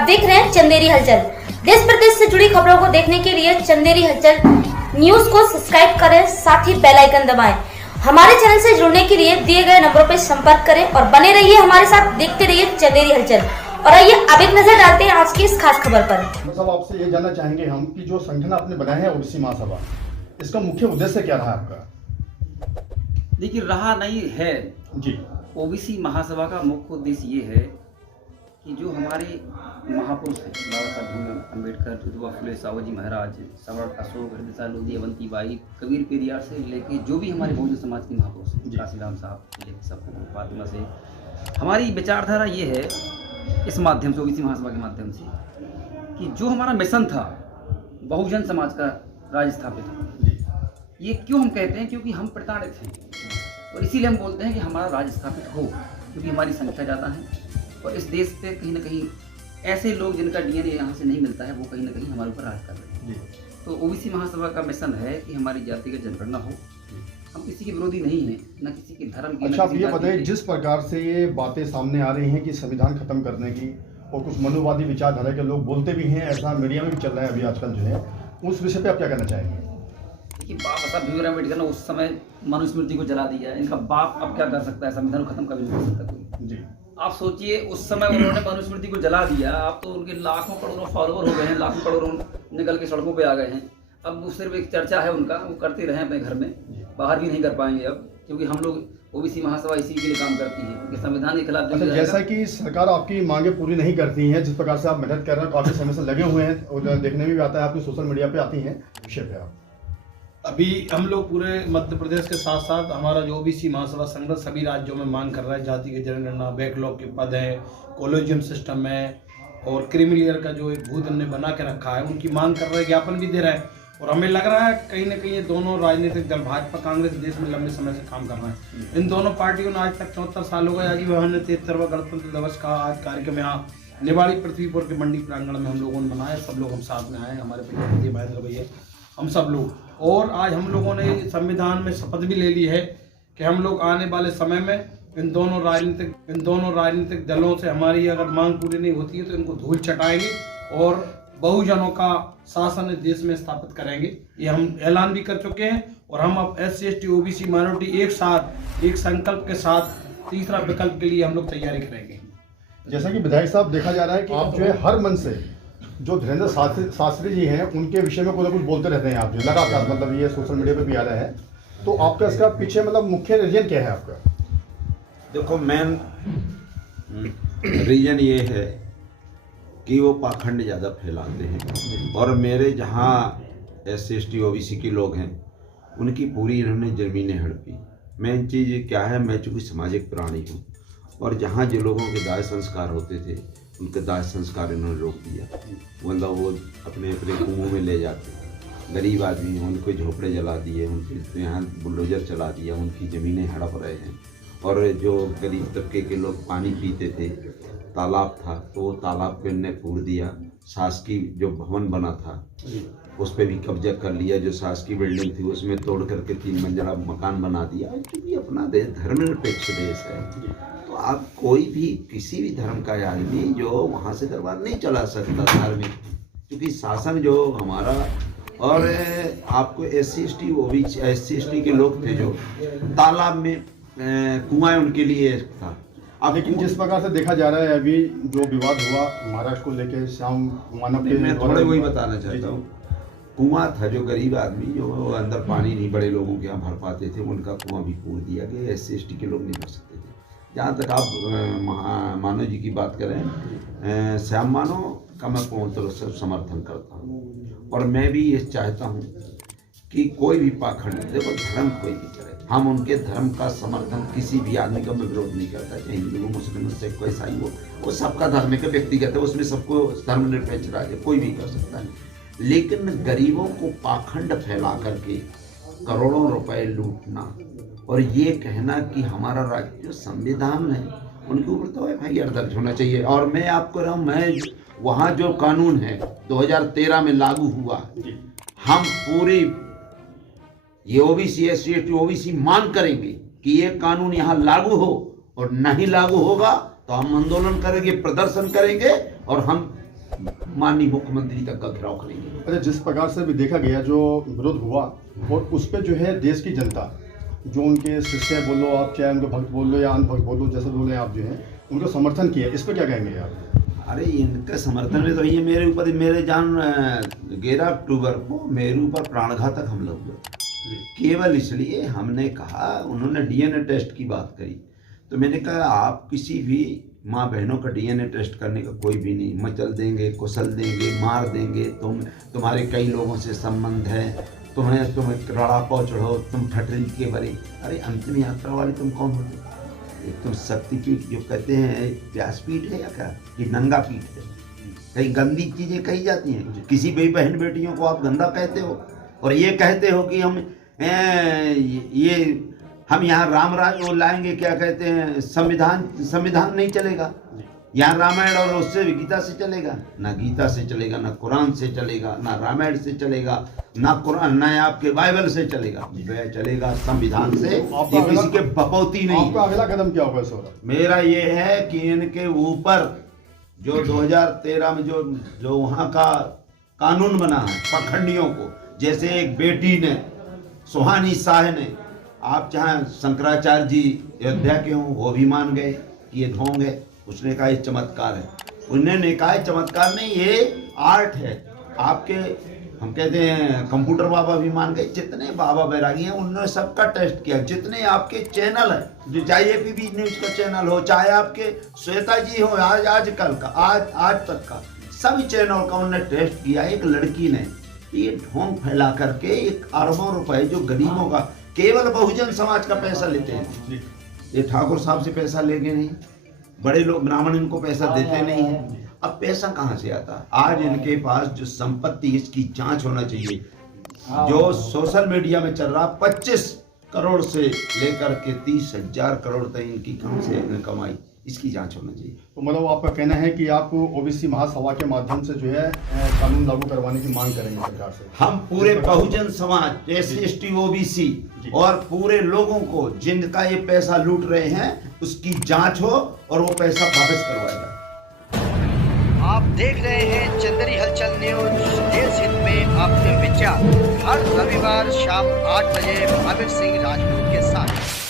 आप देख रहे हैं चंदेरी हलचल। देश प्रदेश से जुड़ी खबरों को देखने के लिए चंदेरी हलचल न्यूज को सब्सक्राइब करें, साथ ही बेल आइकन दबाएं। हमारे चैनल से जुड़ने के लिए दिए गए नंबरों पर संपर्क करें और बने रहिए हमारे साथ, देखते रहिए चंदेरी हलचल। और आइए अब एक नजर डालते हैं आज की इस खास खबर पर। मतलब आपसे ये जानना चाहेंगे हम कि जो संगठन आपने बनाया है ओबीसी महासभा, इसका मुख्य उद्देश्य क्या रहा आपका? देखिए, रहा नहीं है जी। ओबीसी महासभा का मुख्य उद्देश्य ये है कि जो हमारे महापुरुष हैं, बाबा साहब भीमराव अम्बेडकर, ज्योतिबा फुले, साहूजी महाराज, सम्राट अशोक, हृदय लोधी, अवंतीबाई, कबीर पेरियार से लेके जो भी हमारे बहुजन समाज के महापुरुष हैं, काशीराम साहब से लेकर सब फातिमा से, हमारी विचारधारा ये है इस माध्यम से, ओबीसी महासभा के माध्यम से, कि जो हमारा मिशन था बहुजन समाज का राज स्थापित, ये क्यों हम कहते हैं, क्योंकि हम प्रताड़ित हैं और इसीलिए हम बोलते हैं कि हमारा राज स्थापित हो, क्योंकि हमारी संख्या ज़्यादा है और इस देश पे कहीं ना कहीं ऐसे लोग जिनका डीएनए यहाँ से नहीं मिलता है, वो कहीं ना कहीं हमारे ऊपर राज कर रहे हैं। तो ओबीसी महासभा का मिशन है कि हमारी जाति का जनगणना हो। हम किसी के विरोधी नहीं हैं, न किसी के धर्म के। अच्छा, आप ये बताइए, जिस प्रकार से ये बातें सामने आ रही हैं कि संविधान खत्म करने की, और कुछ मनोवादी विचारधारा के लोग बोलते भी हैं, ऐसा मीडिया में भी चल रहा है अभी आजकल जो है, उस विषय पे आप क्या कहना चाहेंगे? कि बाबा साहब भीमराव अम्बेडकर ने उस समय मनुस्मृति को जला दिया, इनका बाप अब क्या कर सकता है? संविधान को खत्म कभी नहीं कर सकता कोई। जी। आप सोचिए, उस समय उन्होंने मनुस्मृति को जला दिया, अब तो उनके लाखों करोड़ों फॉलोवर हो गए हैं, लाखों करोड़ों निकल के सड़कों पे आ गए हैं। अब वो सिर्फ एक चर्चा है उनका, वो करते रहे अपने घर में, बाहर भी नहीं कर पाएंगे अब, क्योंकि हम लोग ओबीसी महासभा इसी के लिए काम करती है, उनके संविधान के खिलाफ। अच्छा, जैसा कि सरकार आपकी मांगे पूरी नहीं करती है, जिस प्रकार से आप मेहनत कर रहे हैं, काफी समय से लगे हुए हैं, और देखने में भी आता है, आपकी सोशल मीडिया पे आती हैं, विषय पे आप अभी हम लोग पूरे मध्य प्रदेश के साथ साथ हमारा जो ओबीसी महासभा संगठन सभी राज्यों में मांग कर रहा है, जाति की जनगणना, बैकलॉग के पद है, कॉलेजियम सिस्टम है और क्रीमिलियर का जो एक भूत ने बना के रखा है, उनकी मांग कर रहे हैं, ज्ञापन भी दे रहे हैं। और हमें लग रहा है कहीं ना कहीं ये दोनों राजनीतिक दल, भाजपा कांग्रेस, देश में लंबे समय से काम कर रहे हैं। इन दोनों पार्टियों ने आज तक 74 साल हो गए, आज भी हमने 73वां गणतंत्र दिवस का आज कार्यक्रम यहाँ निवाड़ी पृथ्वीपुर के मंडी प्रांगण में हम लोगों ने मनाया। सब लोग हम साथ में आए, हमारे भैया महेंद्र भैया, हम सब लोग। और आज हम लोगों ने संविधान में शपथ भी ले ली है कि हम लोग आने वाले समय में इन दोनों राजनीतिक दलों से हमारी अगर मांग पूरी नहीं होती है तो इनको धूल चटाएंगे और बहुजनों का शासन देश में स्थापित करेंगे। ये हम ऐलान भी कर चुके हैं और हम अब SC ST OBC माइनॉरिटी एक साथ एक संकल्प के साथ तीसरा विकल्प के लिए हम लोग तैयारी करेंगे। जैसा कि विधायक साहब, देखा जा रहा है कि आप जो है हर मन से जो धीरेन्द्र शास्त्री जी हैं उनके विषय में कुछ न कुछ बोलते रहते हैं, आप जो लगातार, मतलब ये सोशल मीडिया पे भी आ रहा है, तो आपका इसका पीछे मतलब मुख्य रीजन क्या है आपका? देखो, मेन रीजन ये है कि वो पाखंड ज़्यादा फैलाते हैं और मेरे जहाँ SC ST OBC के लोग हैं उनकी पूरी इन्होंने ज़मीनें हड़पी। मेन चीज़ क्या है, मैं चूँकि सामाजिक प्राणी हूँ और जहाँ जो लोगों के दाह संस्कार होते थे उनके दाह संस्कार इन्होंने रोक दिया, मतलब वो अपने अपने कुओं में ले जाते। गरीब आदमी हैं, उनको झोपड़े जला दिए, उनके यहाँ बुलडोजर चला दिया, उनकी ज़मीनें हड़प रहे हैं। और जो गरीब तबके के लोग पानी पीते थे, तालाब था तो वो तालाब पे इन्हें पूर दिया। शासकीय जो भवन बना था उस पर भी कब्जा कर लिया, जो शासकीय बिल्डिंग थी उसमें तोड़ करके 3 मंजिला मकान बना दिया। क्योंकि अपना देश धर्मनिरपेक्ष देश है, तो आप कोई भी किसी भी धर्म का आदमी जो वहाँ से दरबार नहीं चला सकता धार्मिक, क्योंकि शासन जो हमारा। और आपको SC ST OBC SC ST के लोग थे जो तालाब में कुआं उनके लिए था। अब लेकिन जिस प्रकार से देखा जा रहा है, अभी जो विवाद हुआ महाराष्ट्र को लेके, श्याम मानव के, मैं थोड़े वही बताना चाहता हूँ। कुआं था, जो गरीब आदमी जो अंदर पानी नहीं बड़े लोगों के यहाँ भर पाते थे, उनका कुआं भी पूर दिया गया। SC ST के लोग नहीं भर सकते थे। जहाँ तक आप मानव जी की बात करें, श्याम मानव का मैं पूर्ण तरह से समर्थन करता हूँ और मैं भी ये चाहता हूँ कि कोई भी पाखंड, देखो धर्म कोई भी करे, हम उनके धर्म का समर्थन किसी भी आदमी का मैं विरोध नहीं करता, चाहे हिंदू हो, मुस्लिम हो, सिख हो, ईसाई हो, वो सबका धार्मिक व्यक्तिगत है, उसमें सबको धर्मनिरपेक्ष राज्य कोई भी कर सकता है। लेकिन गरीबों को पाखंड फैला करके करोड़ों रुपए लूटना और ये कहना कि हमारा राज्य जो संविधान है उनके ऊपर तो FIR दर्ज होना चाहिए। और मैं आपको रहा हूँ, मैं वहाँ जो कानून है 2013 में लागू हुआ, हम पूरी ये OBC SC ST OBC मांग करेंगे कि ये कानून यहाँ लागू हो, और नहीं लागू होगा तो हम आंदोलन करेंगे, प्रदर्शन करेंगे और हम माननीय मुख्यमंत्री तक का घेराव करेंगे। अच्छा, जिस प्रकार से भी देखा गया जो विरोध हुआ और उस पर जो है देश की जनता, जो उनके शिष्य बोलो आप, चाहे उनके भक्त बोल लो या अनभक्त बोलो, जैसे बोले आप, जो है उनको समर्थन किया, इस पर क्या कहेंगे आप? अरे इनका समर्थन में तो ये मेरे ऊपर, मेरे जान 11 अक्टूबर को मेरे ऊपर प्राणघातक हमला हुआ, केवल इसलिए हमने कहा, उन्होंने डीएनए टेस्ट की बात करी, तो मैंने कहा आप किसी भी माँ बहनों का डीएनए टेस्ट करने का कोई भी नहीं, मचल देंगे, कुचल देंगे, मार देंगे, तुम्हारे कई लोगों से संबंध है, तुम रड़ापा चढ़ो, तुम ठटरी के बरे। अरे अंतिम यात्रा वाले तुम कौन होते? एक तुम शक्तिपीठ जो कहते हैं, व्यासपीठ है या क्या, ये नंगा पीठ है, कई गंदी चीजें कही जाती हैं, किसी भी बहन बेटियों को आप गंदा कहते हो और ये कहते हो कि हम यहाँ राम राज वो लाएंगे, क्या कहते हैं, संविधान नहीं चलेगा यहाँ, रामायण और उससे गीता से चलेगा? ना गीता से चलेगा, ना कुरान से चलेगा, ना रामायण से चलेगा, ना कुरान, ना आपके बाइबल से चलेगा, चलेगा संविधान से। ये किसी के बपौती नहीं। आपका अगला कदम क्या होगा सर? मेरा ये है कि इनके ऊपर जो 2013 में जो वहाँ का कानून बना है पखंडियों को, जैसे एक बेटी ने, सुहानी शाह ने, आप चाहे शंकराचार्य जी अयोध्या के हों, वो भी मान गए कि ये ढोंग है, उसने कहा ये चमत्कार है, उन्होंने कहा चमत्कार नहीं, ये आर्ट है आपके, हम कहते हैं कंप्यूटर बाबा भी मान गए, जितने बाबा बैरागी हैं उन्होंने सबका टेस्ट किया, जितने आपके चैनल है, जो चाहे एपीबी न्यूज का चैनल हो, चाहे आपके श्वेता जी हो, आजकल का आज तक का सभी चैनल का उन्होंने टेस्ट किया। एक लड़की ने ये ढोंग फैला करके एक अरबों रुपए जो गरीबों का, केवल बहुजन समाज का पैसा लेते हैं, ये ठाकुर साहब से पैसा लेंगे नहीं, बड़े लोग ब्राह्मण इनको पैसा देते नहीं है, अब पैसा कहाँ से आता? आज इनके पास जो संपत्ति, इसकी जांच होना चाहिए। जो सोशल मीडिया में चल रहा 25 करोड़ से लेकर के 30,000 करोड़ तक इनकी कम से कमाई, इसकी जांच होना चाहिए। तो मतलब आपका कहना है कि आप ओबीसी महासभा के माध्यम से जो है कानून लागू करवाने की मांग करेंगे सरकार से? हम पूरे बहुजन समाज, SC/ST OBC और पूरे लोगों को जिनका ये पैसा लूट रहे हैं उसकी जांच हो और वो पैसा वापस करवाया जाए। आप देख रहे हैं चंदेरी हलचल न्यूज, देश हित में आपके विचार, हर रविवार शाम 8 बजे महावीर सिंह राजपूत के साथ।